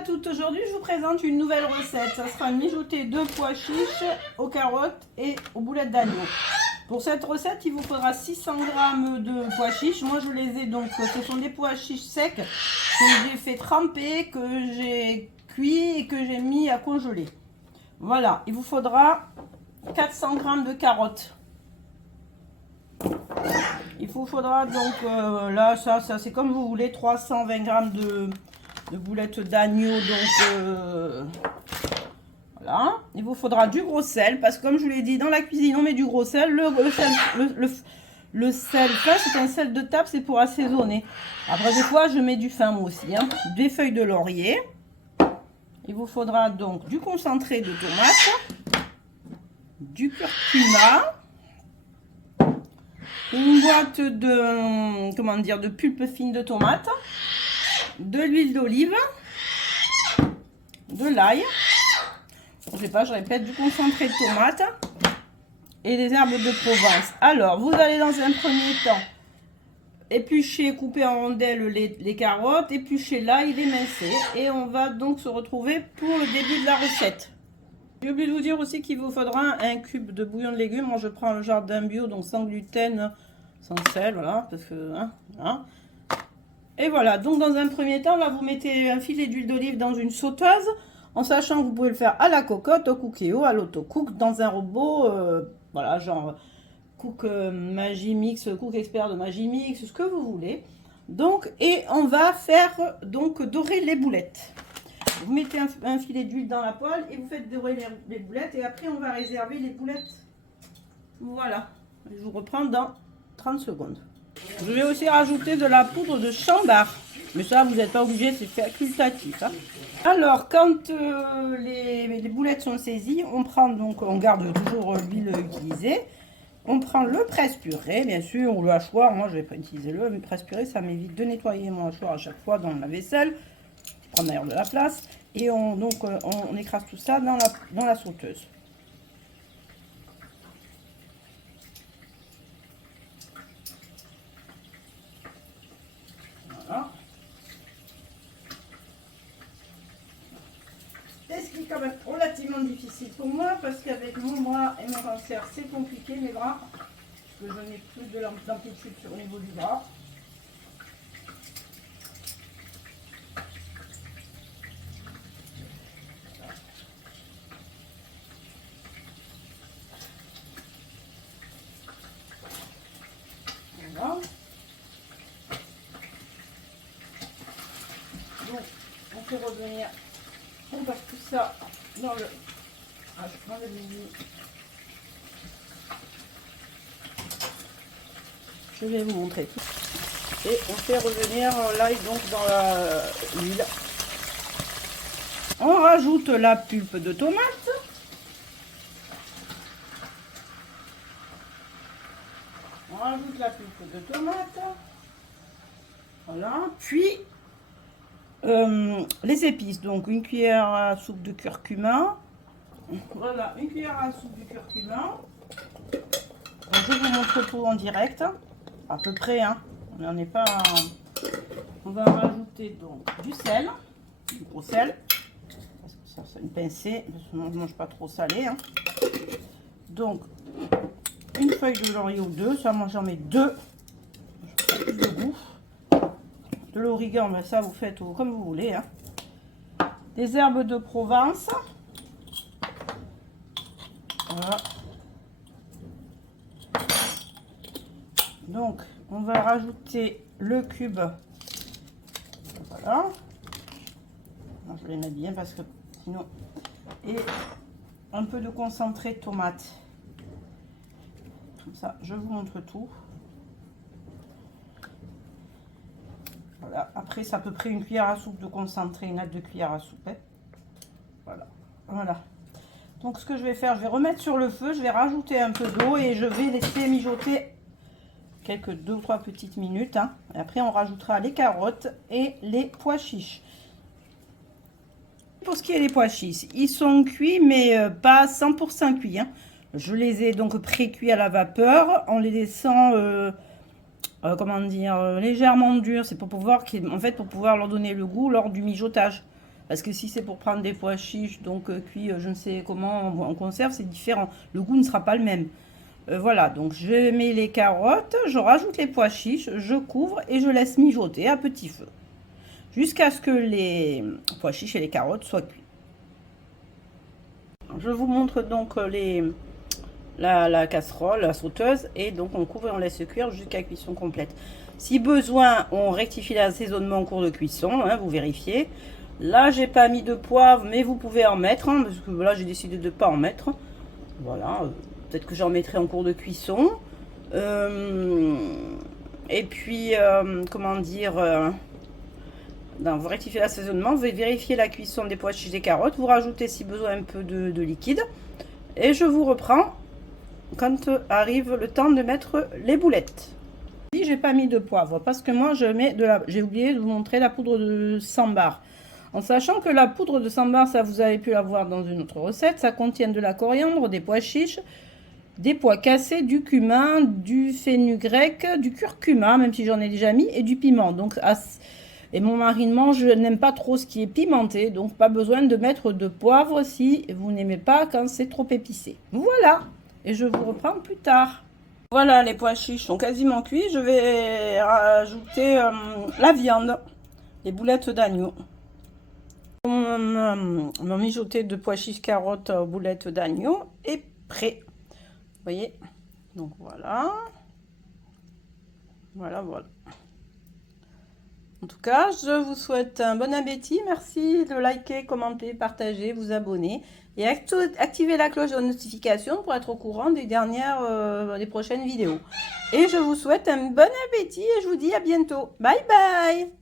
à toutes, aujourd'hui je vous présente une nouvelle recette. Ça sera mijoter de pois chiches aux carottes et aux boulettes d'agneau. Pour cette recette, il vous faudra 600 g de pois chiches. Moi je les ai donc, ce sont des pois chiches secs que j'ai fait tremper, que j'ai cuit et que j'ai mis à congeler. Voilà, il vous faudra 400 g de carottes. Il vous faudra donc, là ça c'est comme vous voulez, 320 g de boulettes d'agneau, donc voilà. Il vous faudra du gros sel, parce que comme je vous l'ai dit, dans la cuisine on met du gros sel. Le sel fin, c'est un sel de table, c'est pour assaisonner. Après des fois je mets du fin moi aussi, hein. Des feuilles de laurier. Il vous faudra donc du concentré de tomate, du curcuma, une boîte de, comment dire, de pulpe fine de tomate, de l'huile d'olive, de l'ail, je répète, du concentré de tomate et des herbes de Provence. Alors, vous allez dans un premier temps éplucher, couper en rondelles les carottes, éplucher l'ail, l'émincer, et on va donc se retrouver pour le début de la recette. J'ai oublié de vous dire aussi qu'il vous faudra un cube de bouillon de légumes. Moi, je prends le jardin bio, donc sans gluten, sans sel, voilà, parce que, hein, voilà. Et voilà, donc dans un premier temps, là, vous mettez un filet d'huile d'olive dans une sauteuse, en sachant que vous pouvez le faire à la cocotte, au Cookéo, à l'autocook, dans un robot, voilà, genre Cook Magimix, Cook Expert de Magimix, ce que vous voulez. Donc, et on va faire donc dorer les boulettes. Vous mettez un filet d'huile dans la poêle et vous faites dorer les boulettes, et après on va réserver les boulettes. Voilà, je vous reprends dans 30 secondes. Je vais aussi rajouter de la poudre de chambar, mais ça vous n'êtes pas obligé, c'est facultatif, hein. Alors quand les boulettes sont saisies, on prend donc, on garde toujours l'huile utilisée, on prend le presse-purée bien sûr, ou le hachoir. Moi je vais pas utiliser le presse-purée, ça m'évite de nettoyer mon hachoir à chaque fois dans la vaisselle. Je prends d'ailleurs de la place, et on écrase tout ça dans la sauteuse. Voilà. Et ce qui est quand même relativement difficile pour moi, parce qu'avec mon bras et mon cancer, c'est compliqué mes bras, parce que je n'ai plus d'amplitude sur le niveau du bras. Voilà. Donc, on fait revenir, on passe tout ça dans le... Ah, je prends le mini. Je vais vous montrer tout. Et on fait revenir l'ail donc dans l'huile. On rajoute la pulpe de tomate. On rajoute la pulpe de tomate. Voilà. Puis les épices. Donc une cuillère à soupe de curcuma. Voilà, une cuillère à soupe de curcuma. Je vous montre tout en direct. À peu près, hein. On n'en est pas. On va rajouter donc du sel, du gros sel. Parce que ça, c'est une pincée. Parce que moi, je ne mange pas trop salé, hein. Donc, une feuille de laurier ou deux. Ça, moi, j'en mets deux. Plus de goût. De l'origan, ben, ça, vous faites comme vous voulez, hein. Des herbes de Provence. Voilà. Donc, on va rajouter le cube. Voilà. Moi, je les mets bien parce que sinon... Et un peu de concentré de tomate. Comme ça, je vous montre tout. Voilà. Après, c'est à peu près une cuillère à soupe de concentré, une autre de cuillère à soupe, hein. Voilà. Voilà. Donc, ce que je vais faire, je vais remettre sur le feu, je vais rajouter un peu d'eau et je vais laisser mijoter quelques 2 ou 3 petites minutes, hein. Et après, on rajoutera les carottes et les pois chiches. Pour ce qui est des pois chiches, ils sont cuits, mais pas 100% cuits, hein. Je les ai donc pré-cuits à la vapeur en les laissant, comment dire, légèrement durs. C'est pour pouvoir, en fait, pour pouvoir leur donner le goût lors du mijotage. Parce que si c'est pour prendre des pois chiches, donc cuits, je ne sais comment, en conserve, c'est différent. Le goût ne sera pas le même. Voilà, donc je mets les carottes, je rajoute les pois chiches, je couvre et je laisse mijoter à petit feu. Jusqu'à ce que les pois chiches et les carottes soient cuits. Je vous montre donc la casserole, la sauteuse, et donc on couvre et on laisse cuire jusqu'à cuisson complète. Si besoin, on rectifie l'assaisonnement en cours de cuisson, hein, vous vérifiez. Là, j'ai pas mis de poivre, mais vous pouvez en mettre, hein, parce que là, j'ai décidé de ne pas en mettre. Voilà, peut-être que j'en mettrai en cours de cuisson. Et puis, comment dire, vous rectifiez l'assaisonnement, vous vérifiez la cuisson des pois chiches, des carottes, vous rajoutez si besoin un peu de liquide. Et je vous reprends quand arrive le temps de mettre les boulettes. Si j'ai pas mis de poivre, parce que moi, j'ai oublié de vous montrer la poudre de sambar. En sachant que la poudre de sambar, ça vous avez pu la voir dans une autre recette, ça contient de la coriandre, des pois chiches, des pois cassés, du cumin, du fenugrec, du curcuma, même si j'en ai déjà mis, et du piment. Donc, et mon mari mange, n'aime pas trop ce qui est pimenté, donc pas besoin de mettre de poivre si vous n'aimez pas quand c'est trop épicé. Voilà, et je vous reprends plus tard. Voilà, les pois chiches sont quasiment cuits. Je vais rajouter la viande, les boulettes d'agneau. Mon mijoté de pois chiches, carottes, boulettes d'agneau est prêt. Vous voyez, donc voilà. Voilà. En tout cas, je vous souhaite un bon appétit. Merci de liker, commenter, partager, vous abonner. Et activez la cloche de notification pour être au courant des prochaines vidéos. Et je vous souhaite un bon appétit et je vous dis à bientôt. Bye bye!